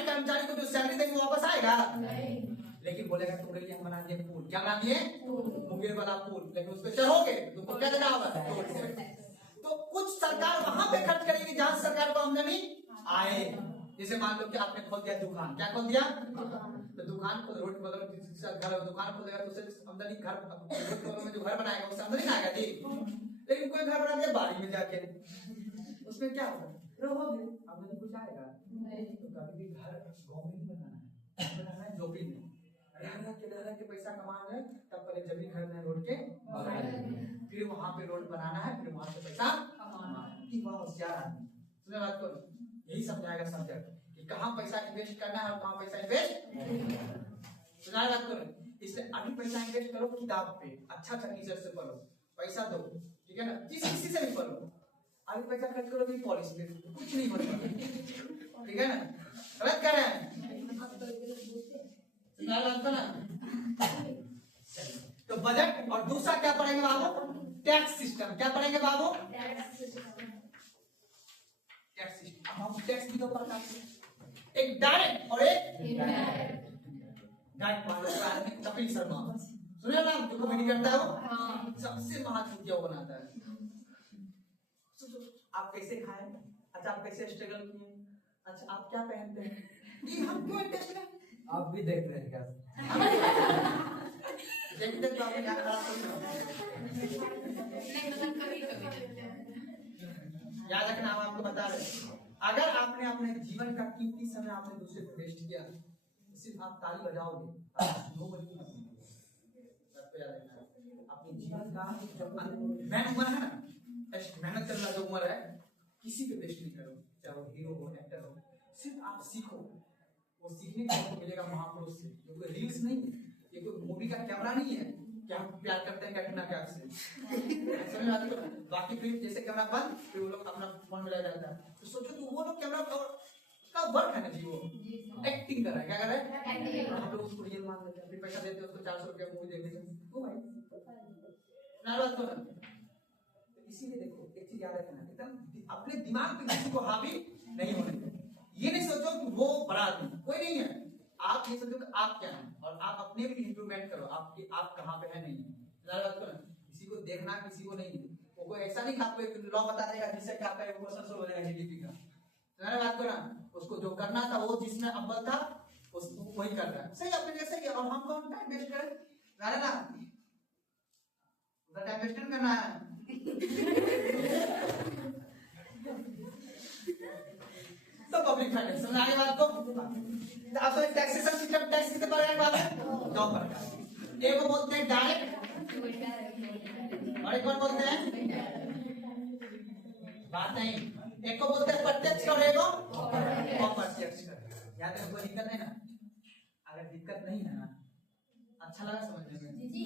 कर्मचारी को जो सैलरी देंगे वो वापस आएगा नहीं। लेकिन बोलेगा तुम्हारे लिए हम बना दिए पुल, क्या बना दिए? मुंगेर वाला पुल, लेकिन उस पर चढ़ोगे तुमको क्या देना होगा? तो कुछ सरकार वहां पे खर्च करेगी जहां सरकार को आमदनी आए। जैसे मान लो कि आपने खोल दिया दुकान, क्या खोल दिया? तो दुकान को रोड बगल में घर दुकान खोलेगा तो उससे आमदनी, घर रोड बगल में जो घर बनाएगा उससे आमदनी आएगा जी। लेकिन कोई घर बना दिया बाड़ी में जाके, उसमें क्या होगा? रहोगे, आमदनी कुछ आएगा नहीं। तो कभी भी घर गाँव में नहीं बनाना है, झोपड़ी में रह के पैसा कमाना है। तब पहले जमीन खरीदना है रोड के बगल, फिर वहां पे रोड बनाना है, फिर वहां से पैसा कमाना है। कि वह होशियार आदमी सुने बात को, यही समझाएगा सब्जेक्ट कि कहाँ पैसा इन्वेस्ट करना है और कहाँ पैसा इन्वेस्ट सुना बात करो। इसलिए अभी पैसा इन्वेस्ट करो किताब पे, अच्छा टीचर से पढ़ो, पैसा दो, ठीक है ना? किसी से भी पढ़ो। अभी पैसा खर्च करोगे पॉलिसी पे कुछ नहीं बनेगा, ठीक है ना? गलत कर रहे हैं ना? तो बजट और दूसरा क्या पढ़ेंगे बाबू? Tax system. क्या पढ़ेंगे बाबू? Tax system. हम टैक्स भी दो प्रकार के, एक डायरेक्ट और एक इनडायरेक्ट। डायरेक्ट कपिल शर्मा सुने ना, जो कॉमेडी करता है वो सबसे महान वीडियो बनाता है। आप कैसे खाएं, अच्छा आप कैसे स्ट्रगल किए, अच्छा आप क्या पहनते हैं, ये हम क्यों इंटरेस्ट है? आप भी देख रहे हैं क्या? देखते तो आपने क्या खराब कर दिया। याद रखना, हम आपको बता रहे हैं, अगर आपने अपने जीवन का कीमती समय आपने दूसरे को वेस्ट किया, सिर्फ आप ताली बजाओगे, नोबडी मत याद रखना। अपने जीवन का जब मैं उम्र है ना, मेहनत करने वाला जो उम्र है, किसी पे वेस्ट नहीं करो, चाहे वो हीरो हो, एक्टर हो, सिर्फ आप सीखो। वो सीखने को आपको मिलेगा महापुरुष से। ये कोई रील्स नहीं है, ये कोई मूवी का कैमरा नहीं है कि हम प्यार करते हैं कैटरीना कैफ से। समझ में आती है? बाकी फिर जैसे कैमरा बंद, फिर वो लोग अपना फोन में लगा रहता है। तो सोचो तो वो लोग कैमरा का वर्क है ना जी, वो एक्टिंग कर रहा है। क्या कर रहा है? हम लोग उसको रियल मान लेते हैं, फिर पैसा देते हैं उसको, 400 रुपया मूवी देखने के। ओ भाई ना बात तो ना। इसीलिए देखो एक चीज याद रखना, एकदम अपने दिमाग पे किसी को हावी नहीं होने दो। ये नहीं सोचो कि वो बड़ा आदमी कोई नहीं है, आप ये सोचो कि आप क्या हैं और आप अपने भी इंप्रूवमेंट करो। आप कहाँ पे है नहीं है। किसी को देखना, किसी को नहीं, वो कोई ऐसा नहीं कि आपको एक लॉ बता देगा जिससे कि आपका 1% हो जाएगा जीडीपी का। बात करो ना, उसको जो करना था वो जिसमें अव्वल था उसको वही कर रहा है। सही अपने जैसे ही। और हम कौन टाइम वेस्ट करें ना, उधर टाइम वेस्ट करना है। तो पब्लिक फाइनेंस समझ आगे बात को। अब तो टैक्सेशन सिस्टम, टैक्स कितने प्रकार के बात है? 9 प्रकार। एक को बोलते हैं डायरेक्ट और एक को बोलते हैं बात नहीं, एक को बोलते हैं प्रत्यक्ष और एक को अप्रत्यक्ष कर। याद रखो, कोई दिक्कत नहीं ना? अगर दिक्कत नहीं है ना, अच्छा लगा समझने में जी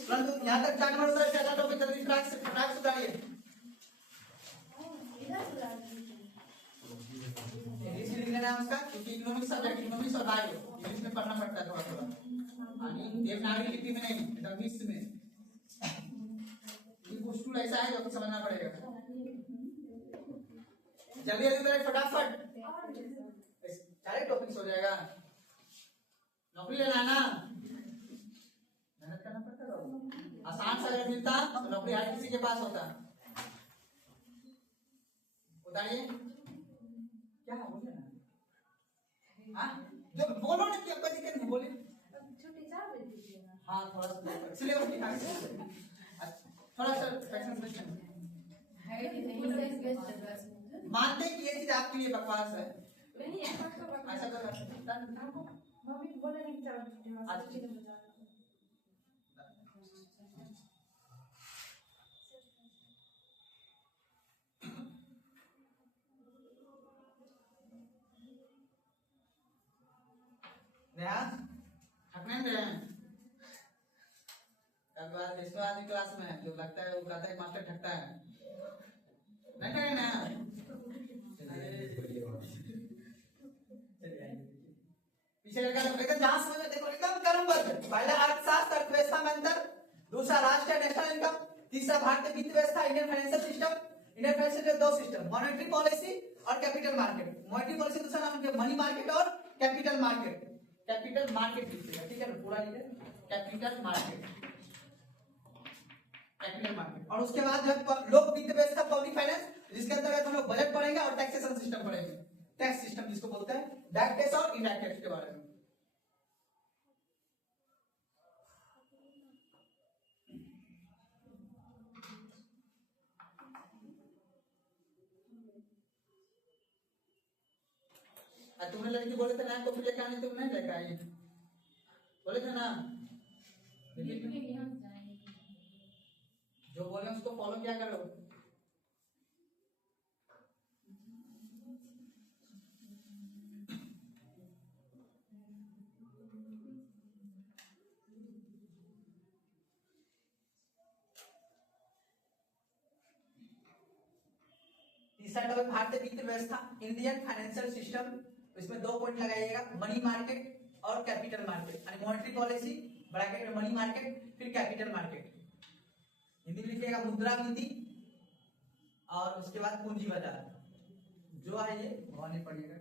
परंतु यहाँ तक जानवर क्या टॉपिक जल्दी ट्रैक सुधारिए। इंग्लिश लिख लेना है उसका, क्योंकि इकोनॉमिक्स सब्जेक्ट, इकोनॉमिक्स और बायो इंग्लिश में पढ़ना पड़ता है थोड़ा थोड़ा, देवनागरी लिपि में नहीं, एकदम मिक्स में। ये कुछ टूल ऐसा है जो आपको समझना पड़ेगा। जल्दी जल्दी करें फटाफट, सारे टॉपिक्स हो जाएगा। नौकरी लेना है ना, मेहनत करना पड़ता है। आसान से अगर मिलता तो नौकरी हर किसी के पास होता। बताइए क्या है, बोलिए ना। हाँ जो बोलो ना, क्या कोई दिक्कत नहीं, बोलिए। हाँ थोड़ा सा सिलेबस दिखा, थोड़ा सा पैशन मानते हैं कि ये चीज आपके लिए बकवास है। ऐसा कर थकने में आदमी क्लास में जो लगता है वो कहता है मास्टर ठगता है, नहीं ठगे ना। पीछे लगा एकदम जहां समझ में देखो, एकदम क्रमबद्ध। पहला अर्थशास्त्र, अर्थव्यवस्था में अंतर, दूसरा राष्ट्रीय नेशनल इनकम, तीसरा भारतीय वित्त व्यवस्था, Indian financial system. Indian financial के 2 सिस्टम, मॉनेटरी पॉलिसी और कैपिटल मार्केट। मॉनेटरी पॉलिसी दूसरा नाम है मनी मार्केट और कैपिटल मार्केट। कैपिटल मार्केट लिखिएगा, ठीक है ना, पूरा लिखिए कैपिटल मार्केट, कैपिटल मार्केट। और उसके बाद जो लोक वित्त व्यवस्था, पब्लिक फाइनेंस, जिसके अंतर्गत हम लोग बजट पढ़ेंगे और टैक्सेशन सिस्टम पढ़ेंगे। टैक्स सिस्टम जिसको बोलते हैं, डायरेक्ट टैक्स और इनडायरेक्ट टैक्स के बारे में। तुमने लड़की बोले थे ना कॉपी लेके आने, तुम नहीं लेके आई, बोले थे ना। जो बोले उसको फॉलो क्या करो। तीसरा टॉपिक भारतीय वित्त व्यवस्था, इंडियन फाइनेंशियल सिस्टम। इसमें 2 पॉइंट लगाइएगा, मनी मार्केट और कैपिटल मार्केट। यानी मॉनेटरी पॉलिसी ब्रैकेट में मनी मार्केट, फिर कैपिटल मार्केट। हिंदी में लिखिएगा मुद्रा नीति और उसके बाद पूंजी बाजार। जो है ये भवानी पढ़िएगा।